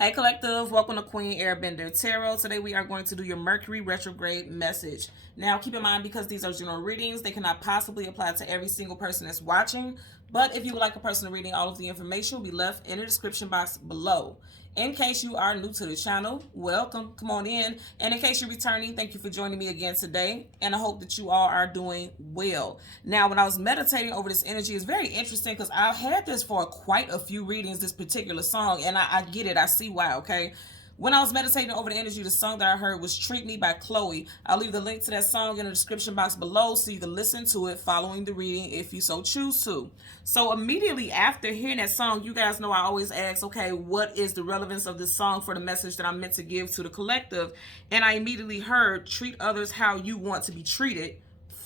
Hey collective, welcome to Queen Airbender Tarot. Today we are going to do your Mercury Retrograde message. Now keep in mind, because these are general readings, they cannot possibly apply to every single person that's watching. But if you would like a personal reading, all of the information will be left in the description box below. In case you are new to the channel, welcome, come on in. And in case you're returning, thank you for joining me again today. And I hope that you all are doing well. Now, when I was meditating over this energy, it's very interesting because I've had this for quite a few readings, this particular song, and I get it. I see why, okay? When I was meditating over the energy, the song that I heard was Treat Me by Chloe. I'll leave the link to that song in the description box below so you can listen to it following the reading if you so choose to. So immediately after hearing that song, you guys know I always ask, okay, what is the relevance of this song for the message that I'm meant to give to the collective? And I immediately heard, treat others how you want to be treated,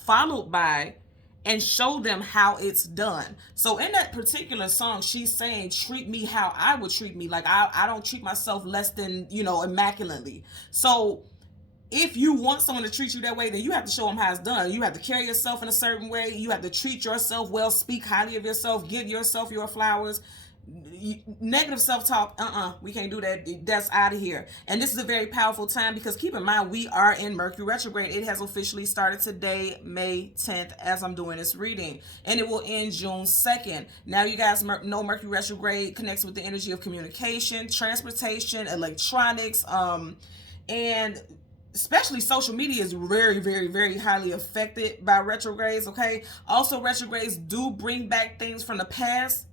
followed by, and show them how it's done. So in that particular song, she's saying, treat me how I would treat me. Like I don't treat myself less than, immaculately. So if you want someone to treat you that way, then you have to show them how it's done. You have to carry yourself in a certain way. You have to treat yourself well, speak highly of yourself, give yourself your flowers. Negative self-talk, we can't do that. That's out of here. And this is a very powerful time because keep in mind, we are in Mercury retrograde. It has officially started today, May 10th, as I'm doing this reading, and it will end June 2nd. Now you guys know Mercury retrograde connects with the energy of communication, transportation, electronics, and especially social media is very, very, very highly affected by retrogrades. Okay, also retrogrades do bring back things from the past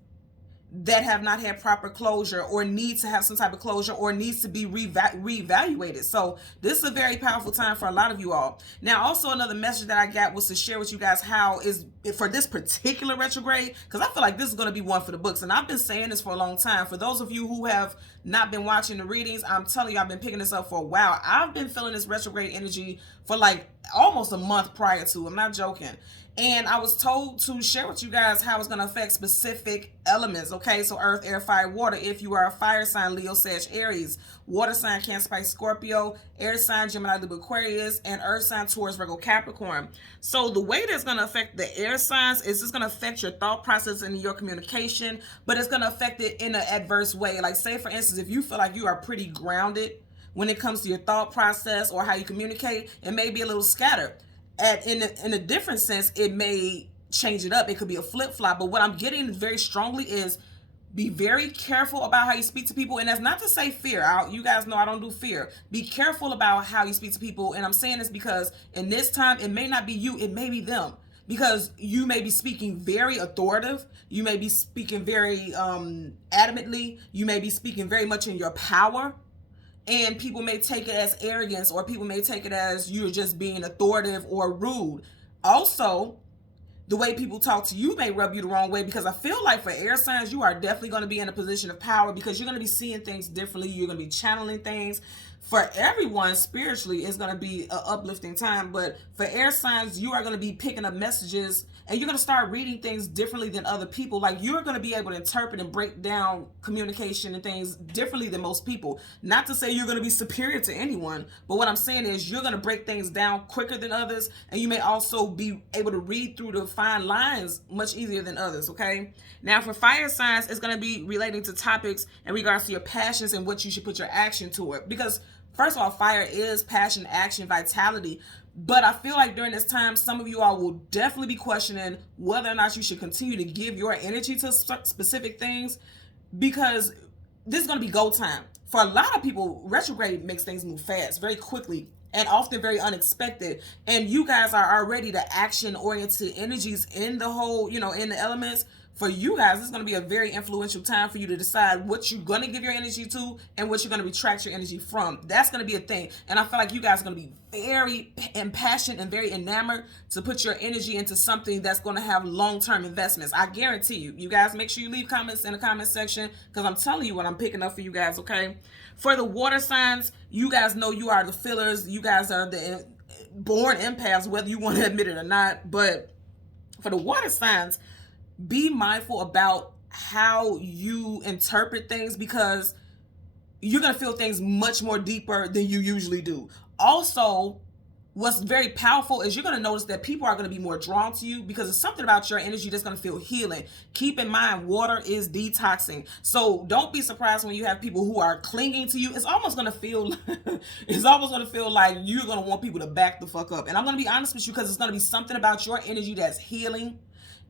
that have not had proper closure or need to have some type of closure or needs to be reevaluated. So this is a very powerful time for a lot of you all. Now, also another message that I got was to share with you guys how is for this particular retrograde, because I feel like this is going to be one for the books. And I've been saying this for a long time. For those of you who have not been watching the readings, I'm telling you, I've been picking this up for a while. I've been feeling this retrograde energy for like almost a month prior to. I'm not joking. And I was told to share with you guys how it's going to affect specific elements. Okay, so earth, air, fire, water. If you are a fire sign, Leo, Sag, Aries. Water sign, Cancer, Pisces, Scorpio. Air sign, Gemini, Libra, Aquarius. And earth sign, Taurus, Virgo, Capricorn. So the way that's going to affect the air signs is it's going to affect your thought process and your communication. But it's going to affect it in an adverse way. Like say, for instance, if you feel like you are pretty grounded when it comes to your thought process or how you communicate, it may be a little scattered. In a different sense, it may change it up. It could be a flip-flop. But what I'm getting very strongly is be very careful about how you speak to people. And that's not to say fear. You guys know I don't do fear. Be careful about how you speak to people. And I'm saying this because in this time, it may not be you. It may be them. Because you may be speaking very authoritative. You may be speaking very adamantly. You may be speaking very much in your power. And people may take it as arrogance, or people may take it as you're just being authoritative or rude. Also, the way people talk to you may rub you the wrong way, because I feel like for air signs, you are definitely going to be in a position of power because you're going to be seeing things differently. You're going to be channeling things. For everyone, spiritually, it's going to be an uplifting time. But for air signs, you are going to be picking up messages and you're going to start reading things differently than other people. Like you're going to be able to interpret and break down communication and things differently than most people. Not to say you're going to be superior to anyone, but what I'm saying is you're going to break things down quicker than others. And you may also be able to read through the fine lines much easier than others, okay? Now for fire signs, it's going to be relating to topics in regards to your passions and what you should put your action toward. Because first of all, fire is passion, action, vitality. But I feel like during this time, some of you all will definitely be questioning whether or not you should continue to give your energy to specific things, because this is going to be go time. For a lot of people, retrograde makes things move fast, very quickly, and often very unexpected. And you guys are already the action-oriented energies in the whole, in the elements. For you guys, it's going to be a very influential time for you to decide what you're going to give your energy to and what you're going to retract your energy from. That's going to be a thing. And I feel like you guys are going to be very impassioned and very enamored to put your energy into something that's going to have long-term investments. I guarantee you. You guys make sure you leave comments in the comment section, because I'm telling you what I'm picking up for you guys, okay? For the water signs, you guys know you are the fillers. You guys are the born empaths, whether you want to admit it or not. But for the water signs, be mindful about how you interpret things, because you're going to feel things much more deeper than you usually do. Also, what's very powerful is you're going to notice that people are going to be more drawn to you because it's something about your energy that's going to feel healing. Keep in mind, water is detoxing. So don't be surprised when you have people who are clinging to you. It's almost going to feel it's almost going to feel like you're going to want people to back the fuck up. And I'm going to be honest with you because it's going to be something about your energy that's healing,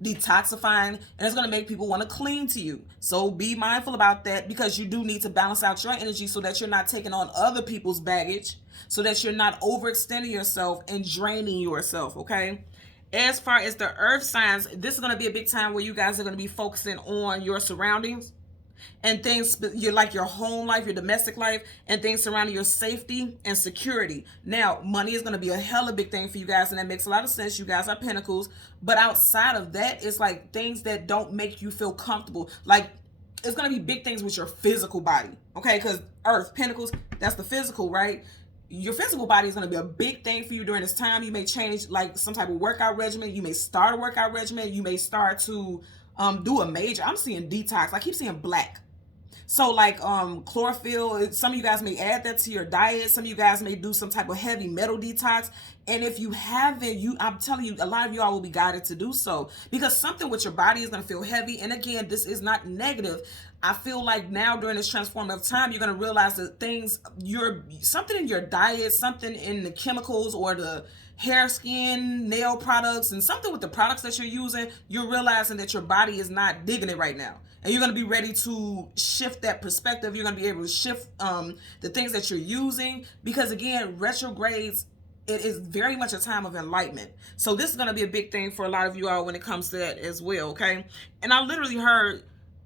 detoxifying, and it's going to make people want to cling to you. So be mindful about that, because you do need to balance out your energy so that you're not taking on other people's baggage, so that you're not overextending yourself and draining yourself. Okay, as far as the earth signs, this is going to be a big time where you guys are going to be focusing on your surroundings and things, your like your home life, your domestic life, and things surrounding your safety and security. Now, money is going to be a hella big thing for you guys, and that makes a lot of sense. You guys are Pentacles, but outside of that, it's like things that don't make you feel comfortable. Like, it's going to be big things with your physical body, okay? Because Earth, Pentacles, that's the physical, right? Your physical body is going to be a big thing for you during this time. You may change like some type of workout regimen. You may start a workout regimen. You may start to do a major. I'm seeing detox. I keep seeing black. So like chlorophyll, some of you guys may add that to your diet. Some of you guys may do some type of heavy metal detox. And if you haven't, I'm telling you, a lot of y'all will be guided to do so, because something with your body is going to feel heavy. And again, this is not negative. I feel like now during this transformative time, you're going to realize that something in your diet, something in the chemicals or the hair, skin, nail products, and something with the products that you're using, you're realizing that your body is not digging it right now. And you're going to be ready to shift that perspective. You're going to be able to shift the things that you're using, because again, retrogrades, it is very much a time of enlightenment. So this is going to be a big thing for a lot of you all when it comes to that as well, okay? And I literally heard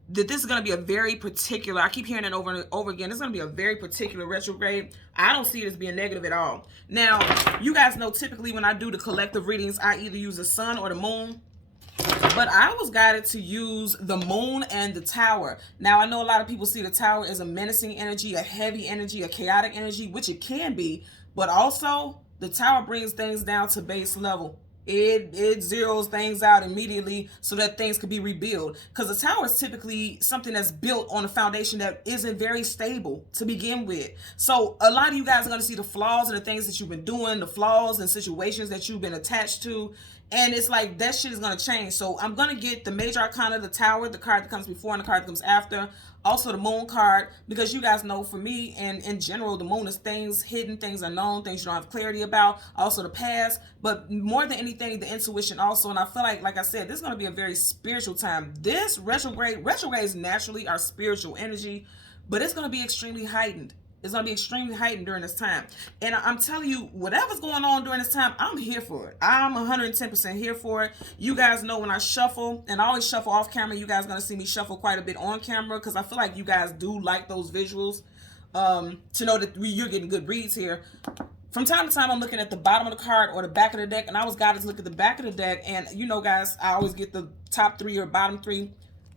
that this is going to be a very particular, I keep hearing it over and over again, it's going to be a very particular retrograde. I don't see it as being negative at all. Now, you guys know typically when I do the collective readings, I either use the sun or the moon. But I was guided to use the moon and the tower. Now, I know a lot of people see the tower as a menacing energy, a heavy energy, a chaotic energy, which it can be. But also, the tower brings things down to base level. It zeroes things out immediately so that things could be rebuilt. Because the tower is typically something that's built on a foundation that isn't very stable to begin with. So a lot of you guys are going to see the flaws in the things that you've been doing, the flaws and situations that you've been attached to. And it's like that shit is going to change. So I'm going to get the major arcana, the tower, the card that comes before and the card that comes after. Also the moon card, because you guys know for me and in general, the moon is things hidden, things unknown, things you don't have clarity about. Also the past, but more than anything, the intuition also. And I feel like I said, this is going to be a very spiritual time. This retrogrades naturally are spiritual energy, but it's going to be extremely heightened. It's going to be extremely heightened during this time. And I'm telling you, whatever's going on during this time, I'm here for it. I'm 110% here for it. You guys know when I shuffle, and I always shuffle off camera, you guys are going to see me shuffle quite a bit on camera, because I feel like you guys do like those visuals, to know that you're getting good reads here. From time to time, I'm looking at the bottom of the card or the back of the deck, and I was guided to look at the back of the deck. And you know, guys, I always get the top three or bottom three.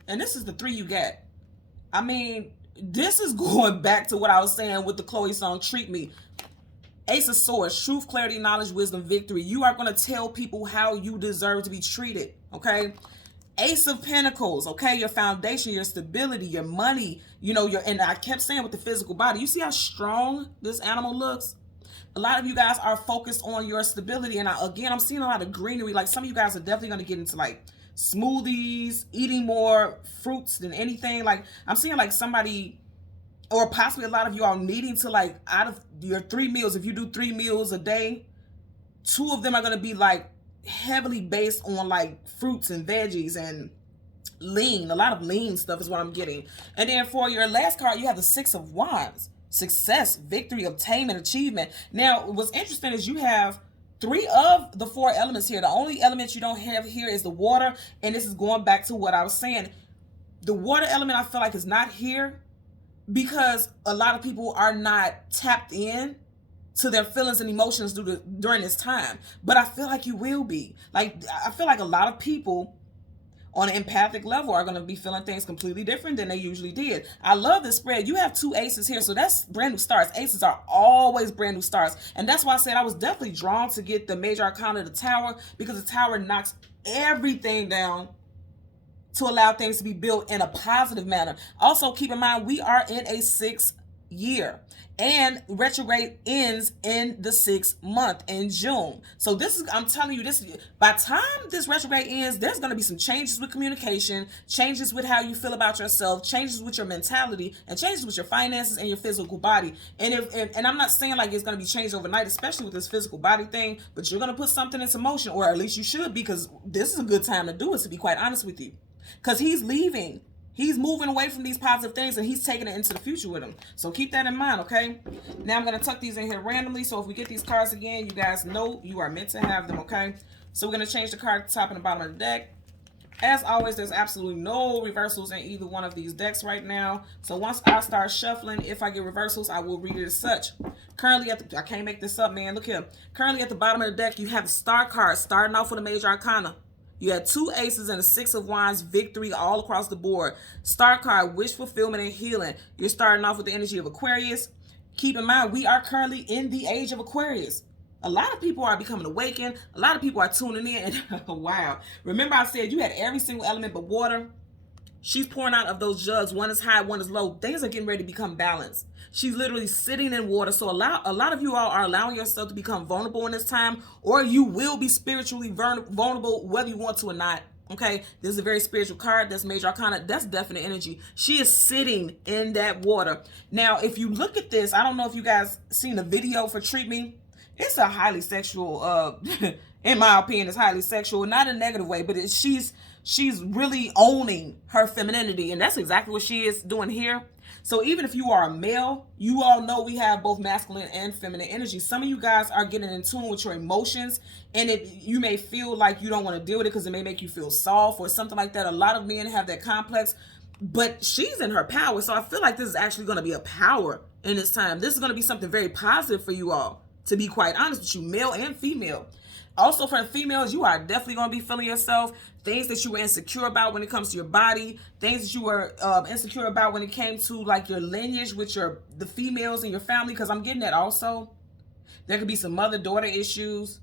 And this is the three you get. I mean, this is going back to what I was saying with the Chloe song, Treat Me. Ace of Swords, truth, clarity, knowledge, wisdom, victory. You are going to tell people how you deserve to be treated, okay? Ace of Pentacles, okay? Your foundation, your stability, your money, you know, and I kept saying with the physical body, you see how strong this animal looks? A lot of you guys are focused on your stability. And I'm seeing a lot of greenery. Like, some of you guys are definitely going to get into like smoothies, eating more fruits than anything. Like, I'm seeing like somebody, or possibly a lot of you all needing to, like, out of your 3 meals, if you do 3 meals a day, 2 of them are going to be like heavily based on like fruits and veggies and lean. A lot of lean stuff is what I'm getting. And then for your last card, you have the 6 of Wands. Success, victory, obtainment, achievement. Now, what's interesting is you have 3 of the 4 elements here. The only element you don't have here is the water. And this is going back to what I was saying. The water element, I feel like, is not here because a lot of people are not tapped in to their feelings and emotions during this time. But I feel like you will be. Like, I feel like a lot of people on an empathic level are going to be feeling things completely different than they usually did. I love this spread. You have 2 aces here, so that's brand new starts. Aces are always brand new starts. And that's why I said I was definitely drawn to get the major arcana of the tower, because the tower knocks everything down to allow things to be built in a positive manner. Also, keep in mind, we are in a 6 year. And retrograde ends in the 6th month in June. So this is, I'm telling you, this, by the time this retrograde ends, there's going to be some changes with communication, changes with how you feel about yourself, changes with your mentality, and changes with your finances and your physical body. And and I'm not saying like it's going to be changed overnight, especially with this physical body thing, but you're going to put something into motion, or at least you should, because this is a good time to do it, to be quite honest with you. Because he's leaving. He's moving away from these positive things, and he's taking it into the future with him. So keep that in mind, okay? Now I'm going to tuck these in here randomly. So if we get these cards again, you guys know you are meant to have them, okay? So we're going to change the card at the top and the bottom of the deck. As always, there's absolutely no reversals in either one of these decks right now. So once I start shuffling, if I get reversals, I will read it as such. Currently at the, I can't make this up, man. Look here. Currently at the bottom of the deck, you have the Star card starting off with a Major Arcana. You had 2 aces and a 6 of wands, victory all across the board. Star card, wish fulfillment and healing. You're starting off with the energy of Aquarius. Keep in mind, we are currently in the age of Aquarius. A lot of people are becoming awakened. A lot of people are tuning in. And wow. Remember I said you had every single element but water? She's pouring out of those jugs. One is high, one is low. Things are getting ready to become balanced. She's literally sitting in water. So a lot of you all are allowing yourself to become vulnerable in this time, or you will be spiritually vulnerable whether you want to or not. Okay, this is a very spiritual card. That's Major Arcana. That's definite energy. She is sitting in that water. Now, if you look at this, I don't know if you guys seen the video for Treat Me. It's a highly sexual, in my opinion, it's highly sexual, not in a negative way, but she's really owning her femininity, and that's exactly what she is doing here. So even if you are a male, you all know we have both masculine and feminine energy. Some of you guys are getting in tune with your emotions, and you may feel like you don't want to deal with it because it may make you feel soft or something like that. A lot of men have that complex, but she's in her power. So I feel like this is actually going to be a power in this time. This is going to be something very positive for you all, to be quite honest with you, male and female. Also, for the females, you are definitely going to be feeling yourself. Things that you were insecure about when it comes to your body. Things that you were insecure about when it came to like your lineage with the females in your family. Because I'm getting that also. There could be some mother-daughter issues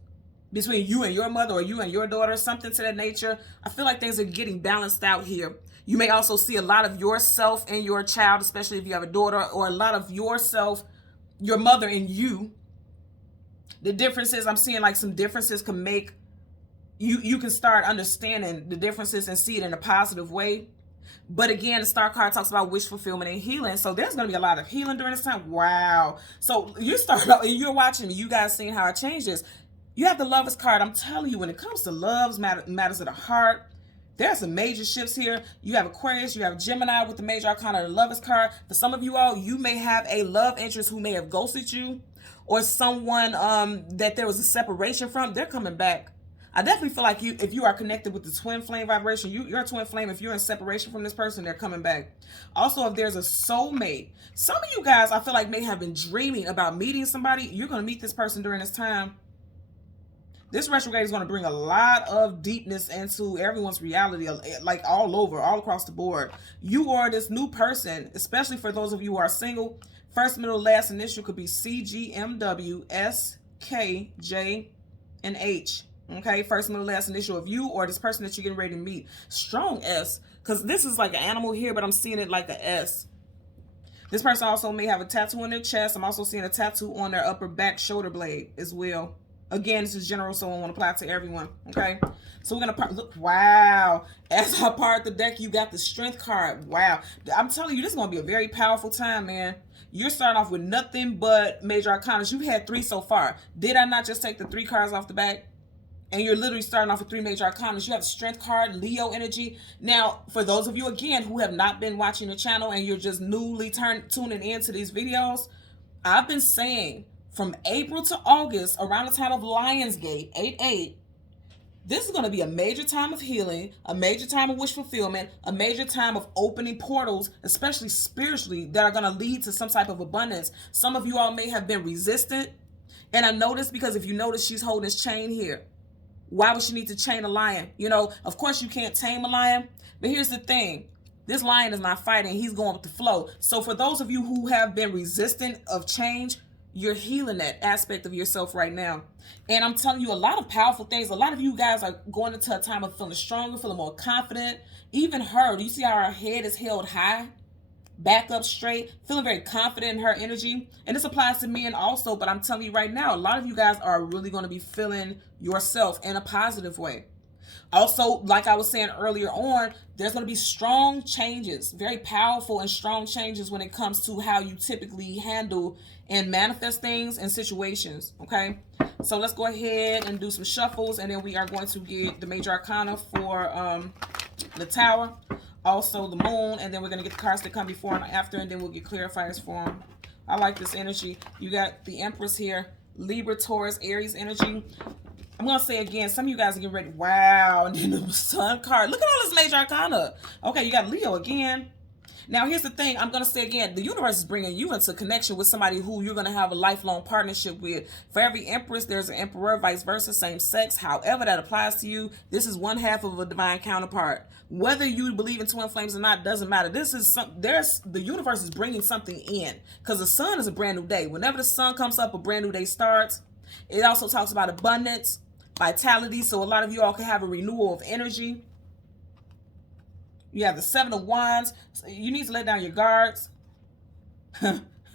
between you and your mother, or you and your daughter, something to that nature. I feel like things are getting balanced out here. You may also see a lot of yourself in your child, especially if you have a daughter, or a lot of yourself, your mother and you. The differences, I'm seeing like some differences can make you can start understanding the differences and see it in a positive way. But again, the Star card talks about wish fulfillment and healing. So there's going to be a lot of healing during this time. Wow. So you start out, and you're watching me, you guys seeing how it changes. You have the Lovers card. I'm telling you, when it comes to loves, matters of the heart, there are some major shifts here. You have Aquarius, you have Gemini with the Major Arcana, the Lovers card. For some of you all, you may have a love interest who may have ghosted you, or someone that there was a separation from. They're coming back. I definitely feel like if you are connected with the twin flame vibration, you're a twin flame. If you're in separation from this person, they're coming back. Also, if there's a soulmate, some of you guys I feel like may have been dreaming about meeting somebody. You're going to meet this person during this time. This retrograde is going to bring a lot of deepness into everyone's reality, like all over, all across the board. You are this new person, especially for those of you who are single. First, middle, last initial could be C, G, M, W, S, K, J, and H. Okay, first, middle, last initial of you or this person that you're getting ready to meet. Strong S, because this is like an animal here, but I'm seeing it like an S. This person also may have a tattoo on their chest. I'm also seeing a tattoo on their upper back shoulder blade as well. Again, this is general, so I want to apply it to everyone. Okay, so we're gonna look. Wow, as I part the deck, you got the Strength card. Wow, I'm telling you, this is gonna be a very powerful time, man. You're starting off with nothing but Major Arcanas. You've had 3 so far. Did I not just take the 3 cards off the back? And you're literally starting off with 3 Major Arcanas. You have the Strength card, Leo energy. Now, for those of you, again, who have not been watching the channel and you're just newly tuning into these videos, I've been saying from April to August, around the time of Lionsgate, 8/8, this is going to be a major time of healing, a major time of wish fulfillment, a major time of opening portals, especially spiritually, that are going to lead to some type of abundance. Some of you all may have been resistant. And I noticed, because if you notice, she's holding this chain here. Why would she need to chain a lion? You know, of course you can't tame a lion. But here's the thing. This lion is not fighting. He's going with the flow. So for those of you who have been resistant of change, you're healing that aspect of yourself right now. And I'm telling you, a lot of powerful things. A lot of you guys are going into a time of feeling stronger, feeling more confident. Even her, do you see how her head is held high? back up straight, feeling very confident in her energy. And this applies to men also, but I'm telling you right now, a lot of you guys are really going to be feeling yourself in a positive way. Also, like I was saying earlier on, there's going to be strong changes, very powerful and strong changes when it comes to how you typically handle and manifest things and situations, okay? So let's go ahead and do some shuffles, and then we are going to get the major arcana for the Tower, also the Moon, and then we're going to get the cards that come before and after, and then we'll get clarifiers for them. I like this energy. You got the Empress here, Libra, Taurus, Aries energy. I'm going to say again, some of you guys are getting ready. Wow. And then the Sun card. Look at all this major arcana. Okay, you got Leo again. Now, here's the thing. I'm going to say again, the universe is bringing you into connection with somebody who you're going to have a lifelong partnership with. For every Empress, there's an Emperor, vice versa, same sex. However that applies to you, this is one half of a divine counterpart. Whether you believe in twin flames or not doesn't matter. This is the universe is bringing something in, because the sun is a brand new day. Whenever the sun comes up, a brand new day starts. It also talks about abundance, vitality, so a lot of you all can have a renewal of energy. You have the Seven of Wands. You need to let down your guards.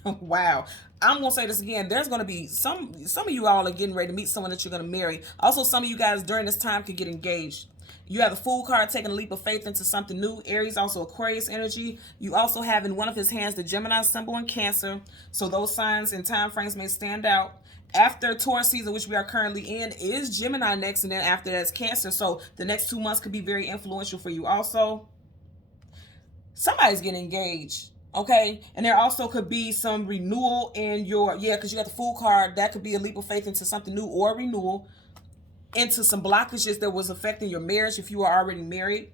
Wow. I'm going to say this again. There's going to be some of you all are getting ready to meet someone that you're going to marry. Also, some of you guys during this time could get engaged. You have the Fool card, taking a leap of faith into something new. Aries, also Aquarius energy. You also have in one of his hands the Gemini symbol and Cancer. So those signs and time frames may stand out. After Taurus season, which we are currently in, is Gemini next, and then after that's Cancer. So the next 2 months could be very influential for you also. Somebody's getting engaged, okay? And there also could be some renewal in your, because you got the Fool card. That could be a leap of faith into something new or renewal, into some blockages that was affecting your marriage if you are already married.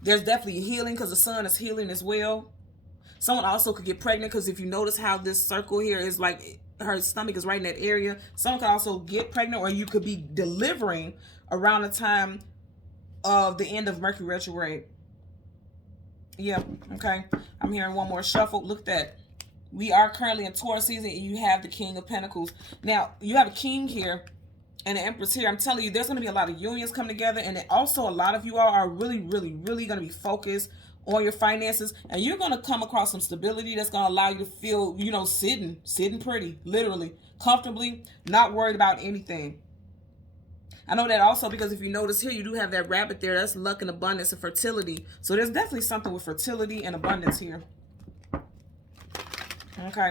There's definitely healing, because the sun is healing as well. Someone also could get pregnant, because if you notice how this circle here is like, her stomach is right in that area. Someone could also get pregnant, or you could be delivering around the time of the end of Mercury retrograde. Yeah, okay. I'm hearing one more shuffle. Look at that. We are currently in Taurus season, and you have the King of Pentacles. Now, you have a king here and the Empress here. I'm telling you, there's going to be a lot of unions come together, and also a lot of you all are really, really, really going to be focused on your finances, and you're going to come across some stability that's going to allow you to feel, you know, sitting pretty, literally, comfortably, not worried about anything. I know that also because if you notice here, you do have that rabbit there. That's luck and abundance and fertility. So there's definitely something with fertility and abundance here. Okay.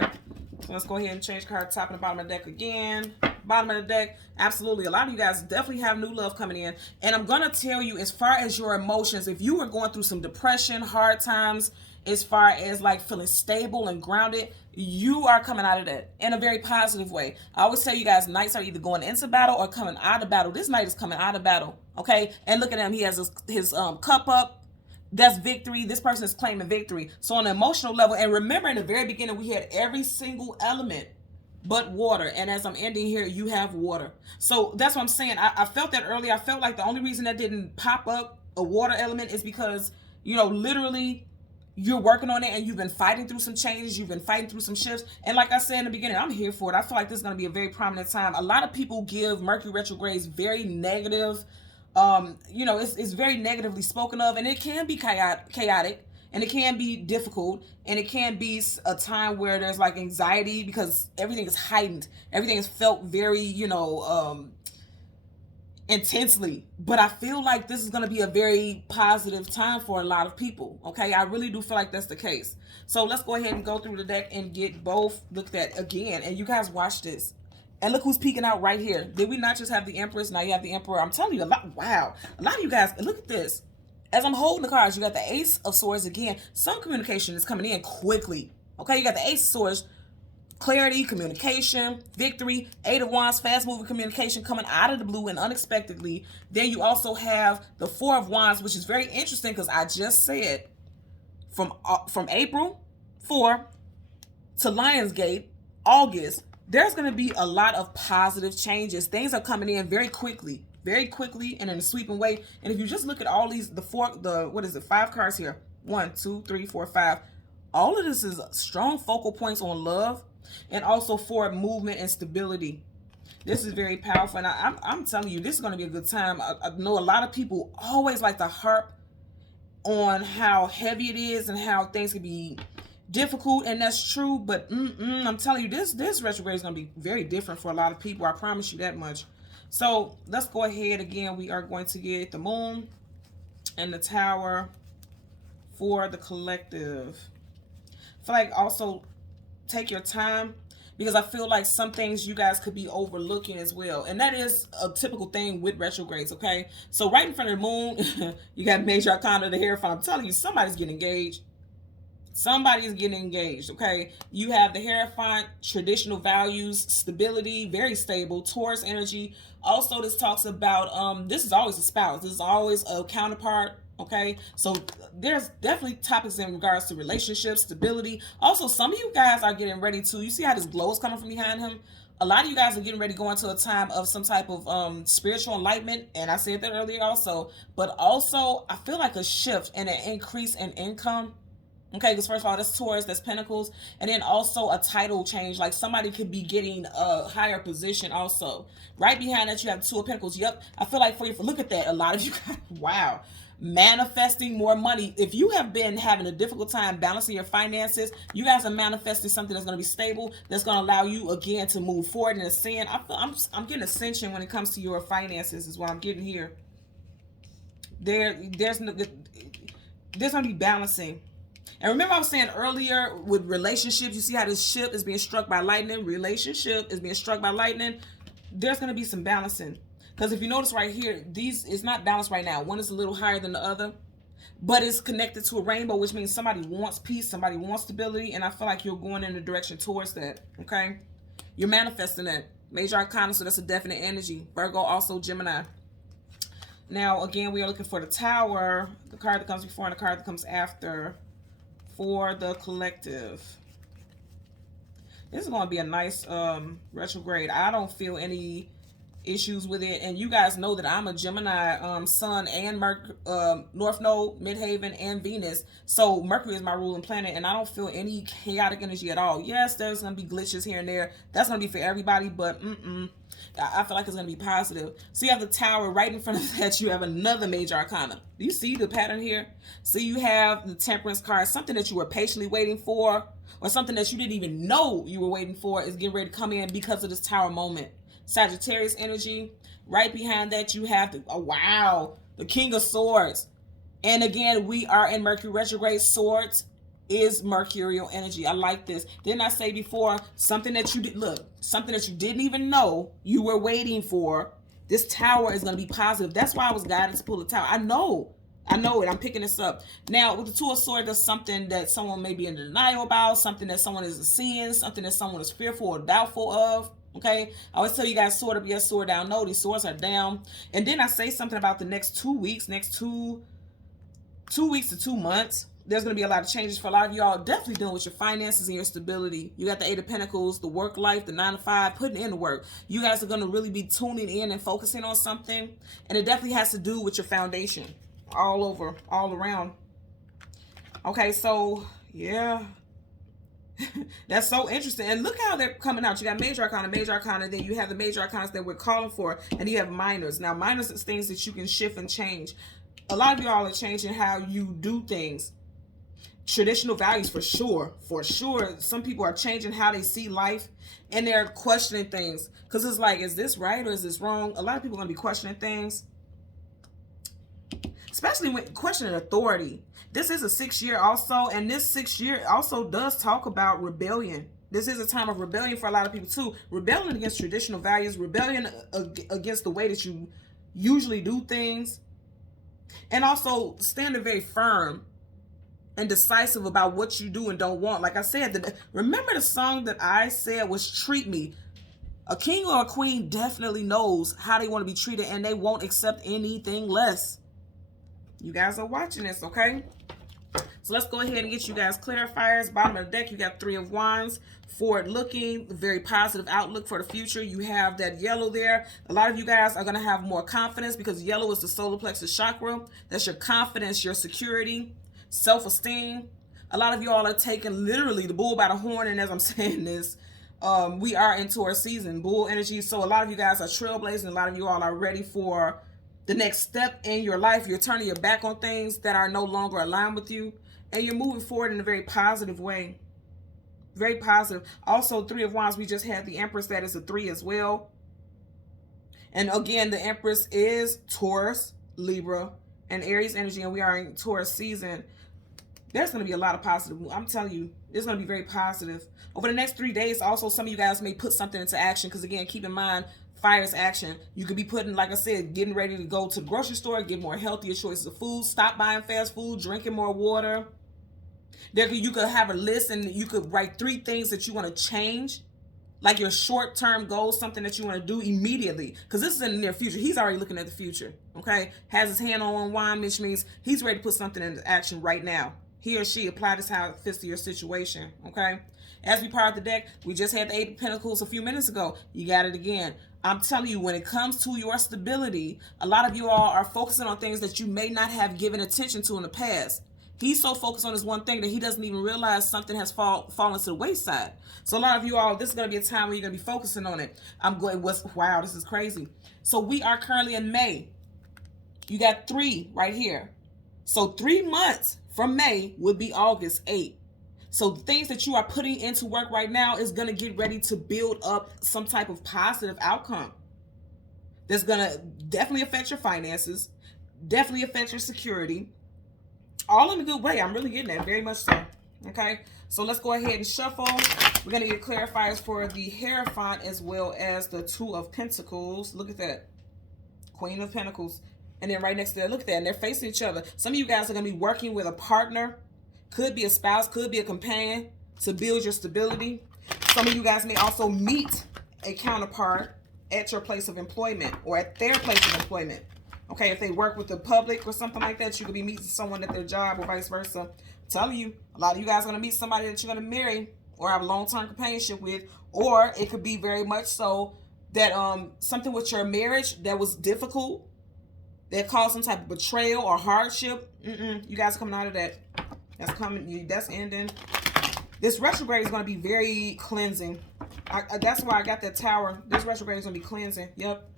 So let's go ahead and change card top and the bottom of the deck again. Bottom of the deck, absolutely. A lot of you guys definitely have new love coming in. And I'm going to tell you, as far as your emotions, if you were going through some depression, hard times, as far as like feeling stable and grounded, you are coming out of that in a very positive way. I always tell you guys, nights are either going into battle or coming out of battle. This night is coming out of battle, okay? And look at him. He has his cup up. That's victory. This person is claiming victory. So on an emotional level, and remember in the very beginning, we had every single element but water. And as I'm ending here, you have water. So that's what I'm saying. I felt that earlier. I felt like the only reason that didn't pop up a water element is because, you know, literally you're working on it and you've been fighting through some changes. You've been fighting through some shifts. And like I said in the beginning, I'm here for it. I feel like this is going to be a very prominent time. A lot of people give Mercury retrogrades very negative. You know, it's very negatively spoken of, and it can be chaotic, and it can be difficult, and it can be a time where there's like anxiety because everything is heightened. Everything is felt very, you know, intensely. But I feel like this is going to be a very positive time for a lot of people. Okay, I really do feel like that's the case. So let's go ahead and go through the deck and get both looked at again. And you guys watch this. And look who's peeking out right here. Did we not just have the Empress? Now you have the Emperor. I'm telling you, wow. A lot of you guys, look at this. As I'm holding the cards, you got the Ace of Swords again. Some communication is coming in quickly. Okay, you got the Ace of Swords. Clarity, communication, victory, Eight of Wands, fast-moving communication coming out of the blue and unexpectedly. Then you also have the Four of Wands, which is very interesting because I just said from April 4 to Lionsgate, August, there's going to be a lot of positive changes. Things are coming in very quickly and in a sweeping way. And if you just look at all these, five cards here. 1, 2, 3, 4, 5. All of this is strong focal points on love and also forward movement and stability. This is very powerful. And I'm telling you, this is going to be a good time. I know a lot of people always like to harp on how heavy it is and how things can be difficult, and that's true. But I'm telling you, this retrograde is gonna be very different for a lot of people. I promise you that much. So let's go ahead again. We are going to get the moon and the tower for the collective. I feel like also take your time, because I feel like some things you guys could be overlooking as well. And that is a typical thing with retrogrades, okay? So right in front of the moon, you got major arcana, the Hierophant. I'm telling you, somebody's getting engaged. Somebody is getting engaged, okay? You have the Hierophant, traditional values, stability, very stable, Taurus energy. Also, this talks about, this is always a spouse. This is always a counterpart, okay? So there's definitely topics in regards to relationships, stability. Also, some of you guys are getting ready to, you see how this glow is coming from behind him? A lot of you guys are getting ready to go into a time of some type of spiritual enlightenment, and I said that earlier also. But also, I feel like a shift and an increase in income. Okay, because first of all, that's Taurus, that's Pentacles, and then also a title change. Like somebody could be getting a higher position also. Right behind that, you have Two of Pentacles. Yep, I feel like for you, look at that. A lot of you guys, wow, manifesting more money. If you have been having a difficult time balancing your finances, you guys are manifesting something that's going to be stable, that's going to allow you again to move forward and ascend. I'm getting ascension when it comes to your finances, is what I'm getting here. There's going to be balancing. And remember I was saying earlier with relationships, you see how this ship is being struck by lightning? Relationship is being struck by lightning. There's going to be some balancing. Because if you notice right here, it's not balanced right now. One is a little higher than the other. But it's connected to a rainbow, which means somebody wants peace, somebody wants stability. And I feel like you're going in a direction towards that. Okay? You're manifesting that. Major Arcana, so that's a definite energy. Virgo, also Gemini. Now, again, we are looking for the Tower. The card that comes before and the card that comes after. For the collective. This is going to be a nice retrograde. I don't feel any issues with it. And you guys know that I'm a Gemini Sun and North Node, Midhaven, and Venus. So Mercury is my ruling planet, and I don't feel any chaotic energy at all. Yes, there's going to be glitches here and there. That's going to be for everybody, but I feel like it's going to be positive. So you have the Tower. Right in front of that, you have another major arcana. Do you see the pattern here? So you have the Temperance card. Something that you were patiently waiting for, or something that you didn't even know you were waiting for, is getting ready to come in because of this Tower moment. Sagittarius energy. Right behind that, you have the King of Swords. And again, we are in Mercury retrograde. Swords is mercurial energy. I like this. Didn't I say before, something that you didn't even know you were waiting for? This Tower is going to be positive. That's why I was guided to pull the Tower. I know it. I'm picking this up. Now, with the Two of Swords, that's something that someone may be in denial about, something that someone isn't seeing, something that someone is fearful or doubtful of. Okay, I always tell you guys, sword up, yes, sword down. No, these swords are down. And then I say something about the next 2 weeks, next two weeks to 2 months. There's going to be a lot of changes for a lot of y'all. Definitely dealing with your finances and your stability. You got the Eight of Pentacles, the work life, the 9 to 5, putting in the work. You guys are going to really be tuning in and focusing on something. And it definitely has to do with your foundation. All over, all around. Okay, so, yeah. That's so interesting. And look how they're coming out. You got major arcana, then you have the major arcanas that we're calling for, and you have minors. Now, minors is things that you can shift and change. A lot of y'all are changing how you do things. Traditional values, for sure. Some people are changing how they see life, and they're questioning things. Because it's like, is this right or is this wrong? A lot of people are going to be questioning things. Especially when questioning authority. This is a 6th year also, and this 6th year also does talk about rebellion. This is a time of rebellion for a lot of people too. Rebellion against traditional values, rebellion against the way that you usually do things, and also standing very firm and decisive about what you do and don't want. Like I said, remember the song that I said was Treat Me. A king or a queen definitely knows how they want to be treated, and they won't accept anything less. You guys are watching this, okay? So let's go ahead and get you guys clarifiers. Bottom of the deck, you got 3 of Wands. Forward looking, very positive outlook for the future. You have that yellow there. A lot of you guys are going to have more confidence, because yellow is the solar plexus chakra. That's your confidence, your security, self-esteem. A lot of y'all are taking literally the bull by the horn. And as I'm saying this, we are into our season, bull energy. So a lot of you guys are trailblazing. A lot of you all are ready for the next step in your life. You're turning your back on things that are no longer aligned with you. and you're moving forward in a very positive way. Very positive. Also, Three of Wands, we just had the Empress, that is a 3 as well. And again, the Empress is Taurus, Libra, and Aries energy, and we are in Taurus season. There's going to be a lot of positive. I'm telling you, it's going to be very positive. Over the next 3 days, also, some of you guys may put something into action, because again, keep in mind, fire is action. You could be putting, like I said, getting ready to go to the grocery store, get more healthier choices of food, stop buying fast food, drinking more water. You could have a list, and you could write 3 things that you want to change, like your short-term goals, something that you want to do immediately, because this is in the near future. He's already looking at the future, okay? Has his hand on wine, which means he's ready to put something into action right now. He or she, apply this how it fits to your situation, okay? As we part the deck, we just had the 8 of Pentacles a few minutes ago. You got it again. I'm telling you, when it comes to your stability, a lot of you all are focusing on things that you may not have given attention to in the past. He's so focused on this one thing that he doesn't even realize something has fallen to the wayside. So a lot of you all, this is going to be a time where you're going to be focusing on it. Wow, this is crazy. So we are currently in May. You got 3 right here. So 3 months from May would be August 8. So the things that you are putting into work right now is going to get ready to build up some type of positive outcome. That's going to definitely affect your finances, definitely affect your security. All in a good way. I'm really getting that, very much so. Okay, so let's go ahead and shuffle. We're going to get clarifiers for the Hierophant as well as the 2 of Pentacles. Look at that. Queen of Pentacles. And then right next to that, look at that. And they're facing each other. Some of you guys are going to be working with a partner. Could be a spouse, could be a companion to build your stability. Some of you guys may also meet a counterpart at your place of employment or at their place of employment. Okay, if they work with the public or something like that, you could be meeting someone at their job or vice versa. I'm telling you, a lot of you guys are going to meet somebody that you're going to marry or have a long-term companionship with, or it could be very much so that something with your marriage that was difficult, that caused some type of betrayal or hardship. You guys are coming out of that. That's coming. That's ending. This retrograde is going to be very cleansing. That's why I got that Tower. This retrograde is going to be cleansing. Yep.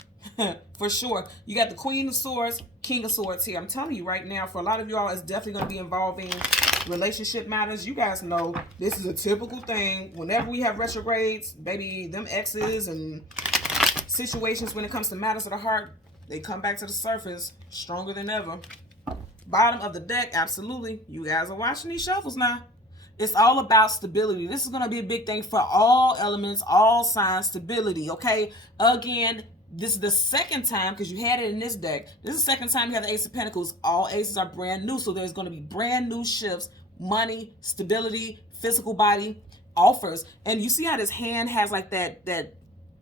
For sure. You got the Queen of Swords, King of Swords here. I'm telling you right now, for a lot of y'all, it's definitely going to be involving relationship matters. You guys know this is a typical thing. Whenever we have retrogrades, baby, them exes and situations when it comes to matters of the heart, they come back to the surface stronger than ever. Bottom of the deck, absolutely. You guys are watching these shuffles now. It's all about stability. This is going to be a big thing for all elements, all signs, stability, okay? Again, this is the second time, because you had it in this deck. This is the second time you have the Ace of Pentacles. All aces are brand new, so there's going to be brand new shifts, money, stability, physical body, offers. And you see how this hand has like that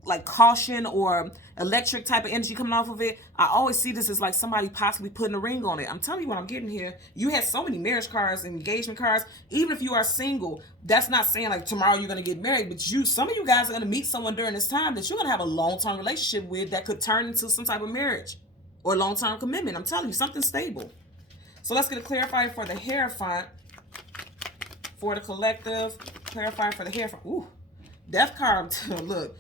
like caution or electric type of energy coming off of it. I always see this as like somebody possibly putting a ring on it. I'm telling you what I'm getting here. You had so many marriage cards and engagement cards. Even if you are single, that's not saying like tomorrow you're going to get married, but some of you guys are going to meet someone during this time that you're going to have a long-term relationship with that could turn into some type of marriage or long-term commitment. I'm telling you, something stable. So let's get a clarifier for the Hierophant, for the collective, clarifier for the Hierophant. Ooh, Death card. Look,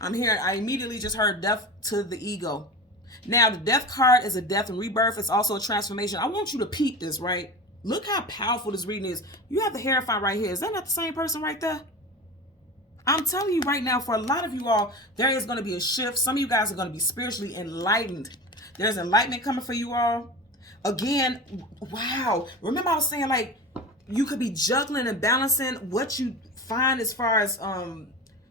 I immediately just heard death to the ego. Now, the death card is a death and rebirth. It's also a transformation. I want you to peep this, right? Look how powerful this reading is. You have the Hierophant right here. Is that not the same person right there? I'm telling you right now, for a lot of you all, there is going to be a shift. Some of you guys are going to be spiritually enlightened. There's enlightenment coming for you all. Again, wow. Remember I was saying like you could be juggling and balancing what you find as far as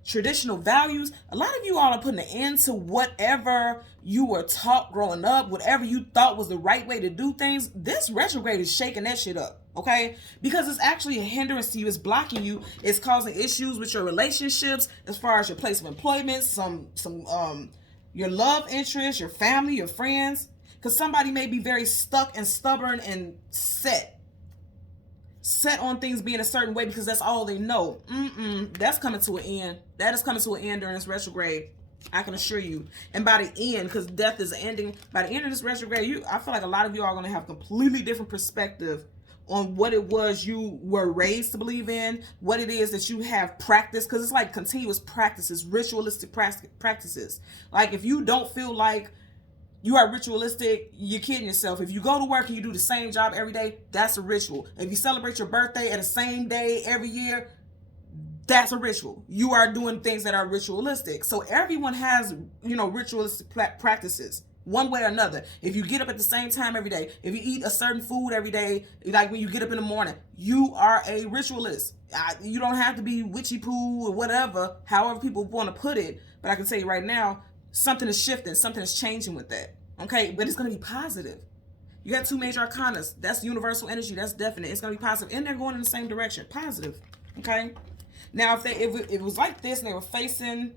traditional values. A lot of you all are putting an end to whatever you were taught growing up, whatever you thought was the right way to do things. This retrograde is shaking that shit up, okay? Because it's actually a hindrance to you. It's blocking you. It's causing issues with your relationships as far as your place of employment, your love interests, your family, your friends. Because somebody may be very stuck and stubborn and set on things being a certain way because that's all they know. That's coming to an end. That is coming to an end during this retrograde. I can assure you. And by the end, because death is ending, by the end of this retrograde, I feel like a lot of you are going to have a completely different perspective on what it was you were raised to believe in, what it is that you have practiced, because it's like continuous practices, ritualistic practices. Like if you don't feel like You are ritualistic. You're kidding yourself. If you go to work and you do the same job every day, that's a ritual. If you celebrate your birthday at the same day every year, that's a ritual. You are doing things that are ritualistic. So everyone has, ritualistic practices one way or another. If you get up at the same time every day, if you eat a certain food every day, like when you get up in the morning, you are a ritualist. You don't have to be witchy poo or whatever, however people want to put it. But I can tell you right now, something is shifting, something is changing with that. Okay, but it's going to be positive. You got 2 major arcanas. That's universal energy. That's definite. It's going to be positive. And they're going in the same direction. Positive. Okay? Now, if it was like this and they were facing...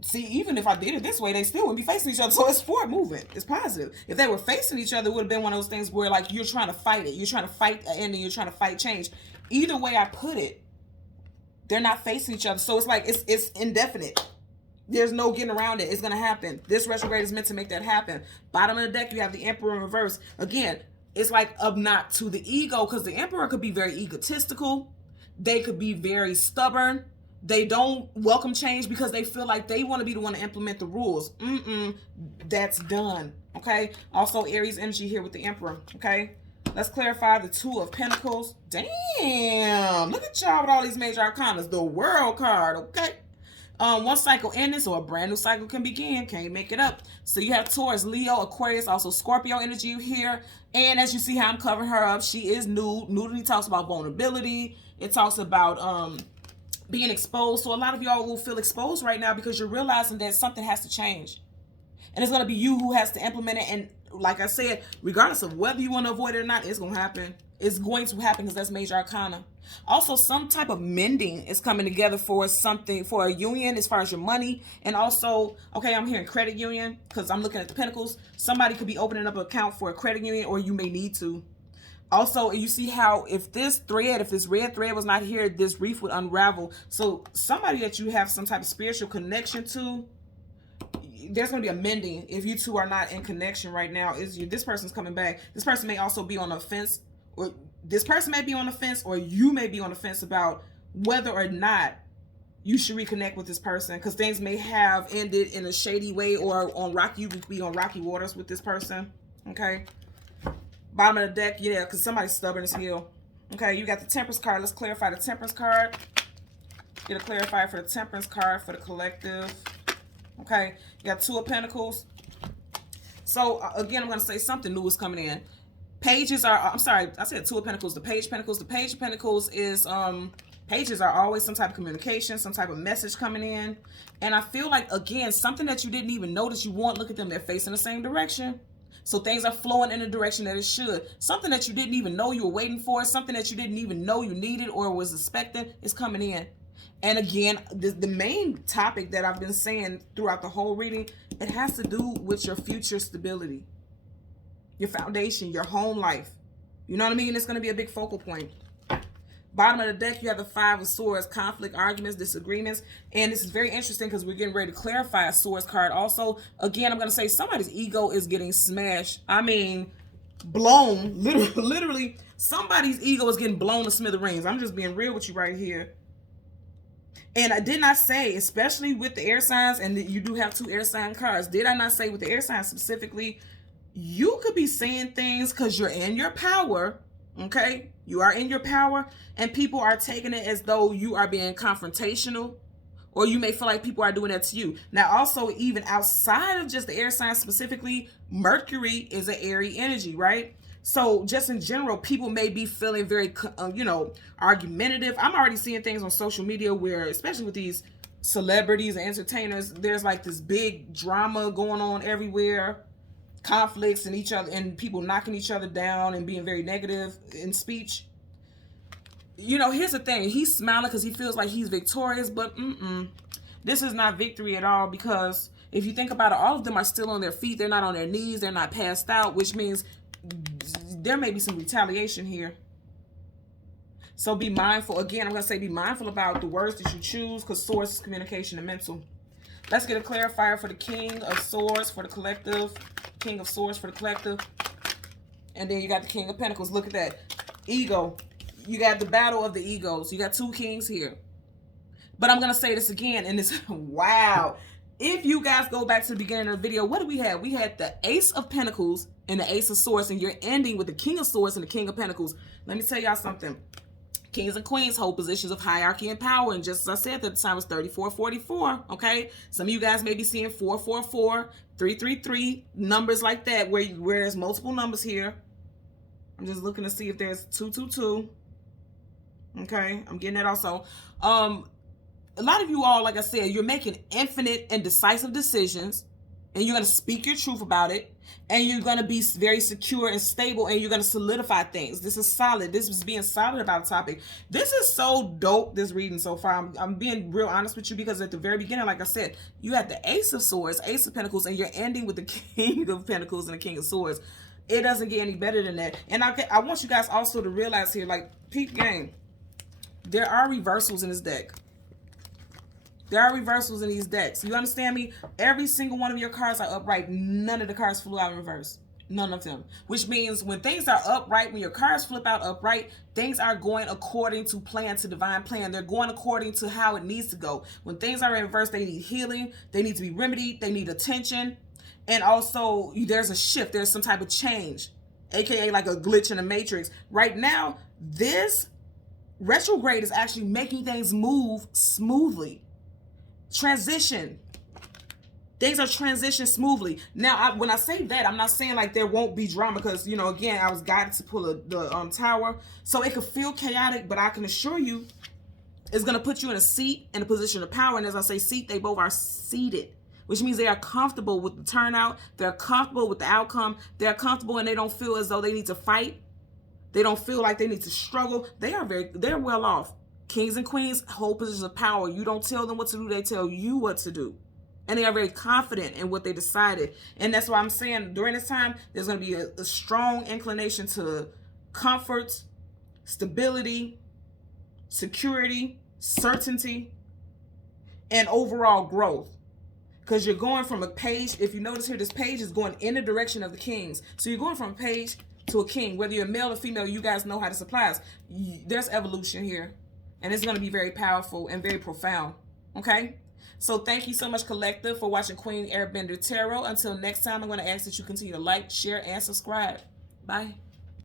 See, even if I did it this way, they still wouldn't be facing each other. So it's forward movement. It's positive. If they were facing each other, it would have been one of those things where, like, you're trying to fight it. You're trying to fight an ending. You're trying to fight change. Either way I put it, they're not facing each other. So it's like it's indefinite. There's no getting around it. It's going to happen. This retrograde is meant to make that happen. Bottom of the deck, you have the Emperor in reverse. Again, it's like up not to the ego, because the Emperor could be very egotistical. They could be very stubborn. They don't welcome change because they feel like they want to be the one to implement the rules. That's done. Okay? Also, Aries energy here with the Emperor. Okay? Let's clarify the 2 of Pentacles. Damn! Look at y'all with all these major arcanas. The World card. Okay? One cycle ending, so a brand new cycle can begin. Can't make it up. So you have Taurus, Leo, Aquarius, also Scorpio energy here. And as you see how I'm covering her up, she is nude. Nudity talks about vulnerability. It talks about being exposed. So a lot of y'all will feel exposed right now because you're realizing that something has to change. And it's going to be you who has to implement it. And like I said, regardless of whether you want to avoid it or not, it's going to happen. It's going to happen because that's major arcana. Also, some type of mending is coming together for something, for a union as far as your money. And also, okay, I'm hearing credit union because I'm looking at the Pentacles. Somebody could be opening up an account for a credit union, or you may need to. Also, you see how if this red thread was not here, this reef would unravel. So somebody that you have some type of spiritual connection to, there's going to be a mending. If you two are not in connection right now, this person's coming back. This person may also be on the fence, or this person may be on the fence, or you may be on the fence about whether or not you should reconnect with this person, because things may have ended in a shady way, or you would be on rocky waters with this person. Okay. Bottom of the deck, yeah, because somebody's stubborn as hell. Okay, you got the Temperance card. Let's clarify the Temperance card. Get a clarifier for the Temperance card for the collective. Okay, you got 2 of Pentacles. So, again, I'm going to say something new is coming in. Pages are, I'm sorry, I said 2 of Pentacles. The Page of Pentacles. The Page of Pentacles is, pages are always some type of communication, some type of message coming in. And I feel like, again, something that you didn't even notice you want. Look at them, they're facing the same direction. So things are flowing in the direction that it should. Something that you didn't even know you were waiting for, something that you didn't even know you needed or was expecting is coming in. And again, the main topic that I've been saying throughout the whole reading, it has to do with your future stability, your foundation, your home life. You know what I mean? It's going to be a big focal point. Bottom of the deck, you have the 5 of Swords, conflict, arguments, disagreements. And this is very interesting because we're getting ready to clarify a Swords card. Also, again, I'm going to say somebody's ego is getting smashed. I mean, blown. Literally, somebody's ego is getting blown to smithereens. I'm just being real with you right here. And I did not say, especially with the air signs, and you do have 2 air sign cards. Did I not say with the air signs specifically, you could be saying things because you're in your power. Okay, you are in your power, and people are taking it as though you are being confrontational, or you may feel like people are doing that to you. Now, also, even outside of just the air sign specifically, Mercury is an airy energy, right? So just in general, people may be feeling very, argumentative. I'm already seeing things on social media where, especially with these celebrities and entertainers, there's like this big drama going on everywhere. Conflicts and each other, and people knocking each other down and being very negative in speech. Here's the thing. He's smiling because he feels like he's victorious, but this is not victory at all, because if you think about it, all of them are still on their feet. They're not on their knees. They're not passed out, which means there may be some retaliation here. So be mindful. Again, I'm going to say be mindful about the words that you choose, because Swords is communication and mental. Let's get a clarifier for the King of Swords for the collective. King of Swords for the collective. And then you got the King of Pentacles. Look at that. Ego. You got the battle of the egos. You got 2 kings here. But I'm going to say this again. And it's, wow. if you guys go back to the beginning of the video, what do we have? We had the Ace of Pentacles and the Ace of Swords, and you're ending with the King of Swords and the King of Pentacles. Let me tell y'all something. Kings and queens hold positions of hierarchy and power, and just as I said, at the time was 3444, okay? Some of you guys may be seeing 444, 333, numbers like that, where there's multiple numbers here. I'm just looking to see if there's 222, okay? I'm getting that also. A lot of you all, like I said, you're making infinite and decisive decisions, and you're going to speak your truth about it, and you're going to be very secure and stable, and you're going to solidify things. This is solid. This is being solid about a topic. This is so dope, this reading so far. I'm being real honest with you, because at the very beginning, like I said, you had the Ace of Swords, Ace of Pentacles, and you're ending with the King of Pentacles and the King of Swords. It doesn't get any better than that. And I want you guys also to realize here, like, peep game, there are reversals in this deck. There are reversals in these decks. You understand me? Every single one of your cards are upright. None of the cards flew out in reverse. None of them. Which means when things are upright, when your cards flip out upright, things are going according to plan, to divine plan. They're going according to how it needs to go. When things are in reverse, they need healing. They need to be remedied. They need attention. And also, there's a shift. There's some type of change, aka like a glitch in the matrix. Right now, this retrograde is actually making things move smoothly. Transition. Things are transitioning smoothly. Now, when I say that, I'm not saying like there won't be drama, because, you know, again, I was guided to pull the tower. So it could feel chaotic, but I can assure you it's going to put you in a seat, in a position of power. And as I say seat, they both are seated, which means they are comfortable with the turnout. They're comfortable with the outcome. They're comfortable, and they don't feel as though they need to fight. They don't feel like they need to struggle. They're well off. Kings and queens hold positions of power. You don't tell them what to do. They tell you what to do. And they are very confident in what they decided. And that's why I'm saying during this time, there's going to be a strong inclination to comfort, stability, security, certainty, and overall growth. Because you're going from a page, if you notice here, this page is going in the direction of the kings. So you're going from a page to a king. Whether you're male or female, you guys know how this applies. There's evolution here. And it's going to be very powerful and very profound. Okay? So thank you so much, Collective, for watching Queen Airbender Tarot. Until next time, I'm going to ask that you continue to like, share, and subscribe. Bye.